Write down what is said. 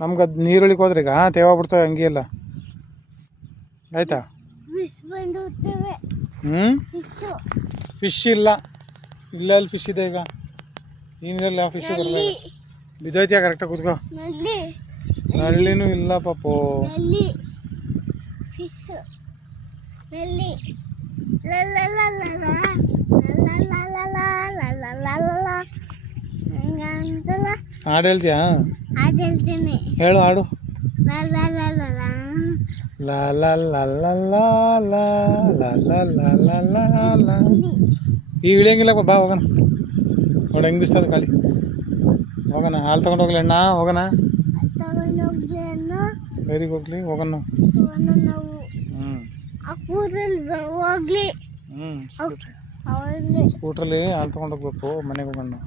ನಮ್ಗೆ ಅದು ನೀರುಳಿಗೆ ಹೋದ್ರೆ ಈಗ ತೇವ ಬಿಡ್ತವೆ ಹಂಗೆ ಎಲ್ಲ ಆಯ್ತಾ. ಫಿಶ್ ಇಲ್ಲ ಅಲ್ಲಿ ಫಿಶ್ ಇದೆ ಈಗ ಈ ನೀರಲ್ಲಿ ಯಾವ ಫಿಶ್ ಬರಲ್ಲ. ಬಿದ್ದೋಯ್ತಿಯಾ ಕರೆಕ್ಟಾಗಿ ಕೂತ್ಕೋ. ನಳ್ಳಿನೂ ಇಲ್ಲ ಪಾಪು. ಹಾಡು ಹೇಳ್ತೀಯಾ? ಹೇಳು ಹಾಡು. ಲಾ ಲಾ ಲಾ ಲಾ ಲಾ ಲಾ ಲಾ ಲಾ ಲಾ ಲಾ ಲಾ ಲಾ. ಈಗ ಇಳಿಯಂಗಿಲ್ಲಪ್ಪ, ಬಾ ಹೋಗೋಣ. ನೋಡಿ ಹೆಂಗೆ ಬಿಸ್ತದ ಖಾಲಿ. ಹೋಗೋಣ, ಹಾಲು ತಗೊಂಡು ಹೋಗ್ಲಿ ಅಣ್ಣ, ಹೋಗೋಣ. ಡೈರಿಗೆ ಹೋಗ್ಲಿ, ಹೋಗೋಣ ನಾವು. ಸ್ಕೂಟ್ರಲ್ಲಿ ಹಾಲು ತಗೊಂಡು ಹೋಗ್ಬೇಕು, ಮನೆಗೆ ಹೋಗೋಣ ನಾವು.